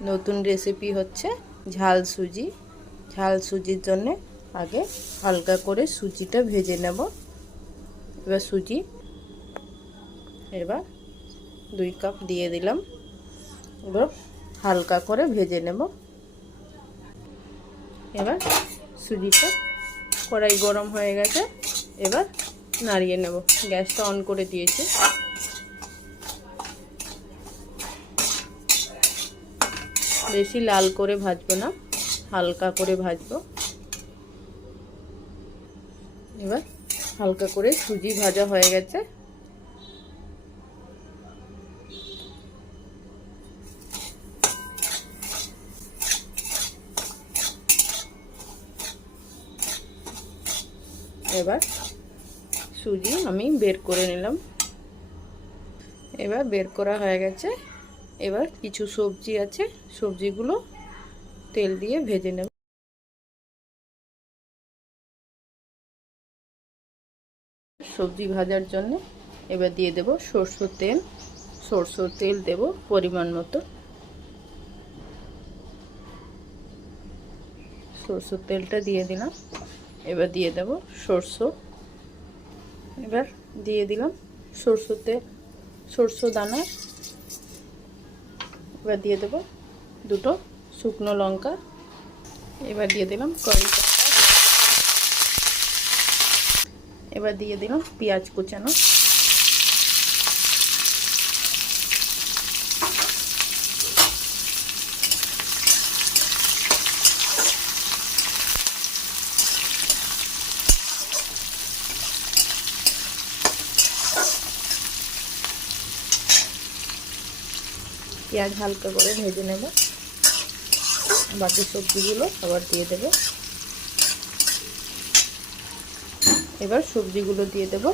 নতুন রেসিপি হচ্ছে ঝাল সুজি। ঝাল সুজির জন্য আগে হালকা করে সুজিটা ভেজে নেব। এবার সুজি 2 কাপ দিয়ে দিলাম। এবার হালকা করে ভেজে নেব। এবার সুজিটা কড়াই গরম হয়ে গেছে, এবার নাড়িয়ে নেব। গ্যাসটা অন করে দিয়েছি। বেশি লাল করে ভাজবো না, হালকা করে ভাজবো। এবার হালকা করে সুজি ভাজা হয়ে গেছে। এবার সুজি আমি বের করে নিলাম। এবার বের করা হয়ে গেছে। এবার কিছু সবজি আছে, সবজিগুলো তেল দিয়ে ভেজে নেব। সবজি ভাজার জন্য এবার দিয়ে দেব সরষের তেল। সরষের তেল দেব পরিমাণ মতো। সরষের তেলটা দিয়ে দিলাম। এবার দিয়ে দেব সরষে। এবার দিয়ে দিলাম সরষের তেল, সরষে দানা। এবার দিয়ে দেব 2টো শুকনো লঙ্কা। এবার দিয়ে দিলাম কারি পাতা। এবার দিয়ে দিলাম পেঁয়াজ কুচানো। পেঁয়াজ হালকা করে ভেজে নেব। বাকি সবজিগুলো আবার দিয়ে দেব। এবার সবজিগুলো দিয়ে দেব।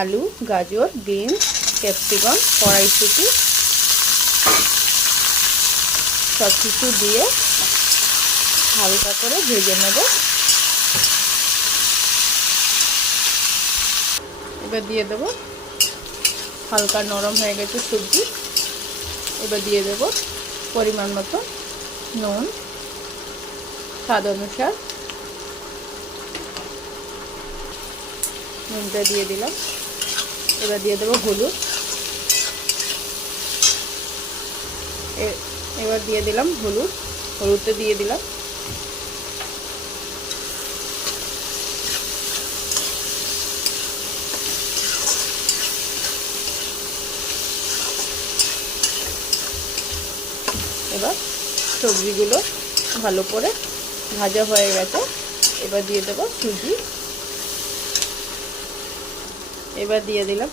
আলু, গাজর, বিনস, ক্যাপসিকাম, কড়াইশুঁটি সব কিছু দিয়ে হালকা করে ভেজে নেব। এবার দিয়ে দেব, হালকা নরম হয়ে গেছে সবজি। এবার দিয়ে দেব পরিমাণ মতো নুন, স্বাদ অনুসার নুনটা দিয়ে দিলাম। এবার দিয়ে দেব হলুদ। এবার দিয়ে দিলাম হলুদটা দিয়ে দিলাম। এবার সবজিগুলো ভালো করে ভাজা হয়ে গেছে। এবার দিয়ে দেব সুজি। এবার দিয়ে দিলাম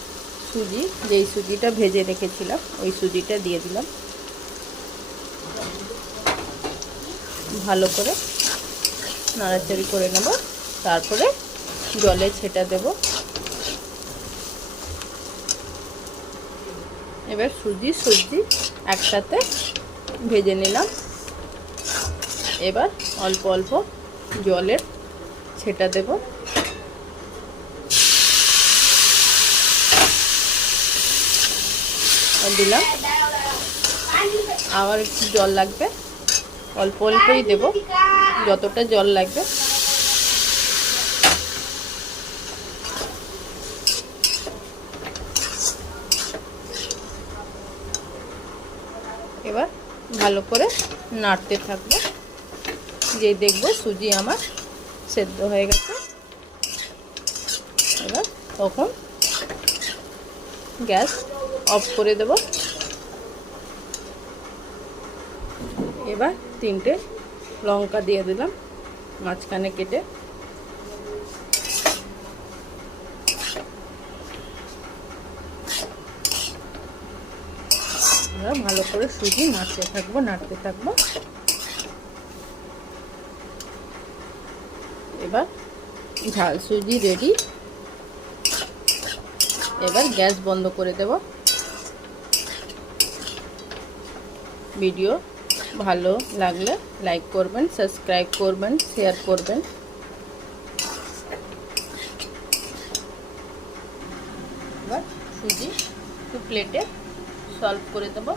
সুজি, যেই সুজিটা ভেজে রেখেছিলাম ওই সুজিটা দিয়ে দিলাম। ভালো করে নাড়াচাড়ি করে নেব। তারপরে জলে ছেটা দেব। এবার সুজি সবজি একসাথে ভেজে নিলাম। এবার অল্প অল্প জলের ছেটা দেব। দিলাম, আবার একটু জল লাগবে, অল্প অল্পই দেব, যতটা জল লাগবে। এবার ভালো করে নাড়তে থাকবো। যে দেখবো সুজি আমার সেদ্ধ হয়ে গেছে, এবার তখন গ্যাস অফ করে দেব। এবার 3টে লঙ্কা দিয়ে দিলাম মাঝখানে কেটে। ভালো করে সুজি নাড়তে থাকবো। এবার ঝাল সুজি রেডি। এবার গ্যাস বন্ধ করে দেব। ভিডিও ভালো লাগলে লাইক করবেন, সাবস্ক্রাইব করবেন, শেয়ার করবেন। এবার সুজি একটু প্লেটে সলভ করে দেব।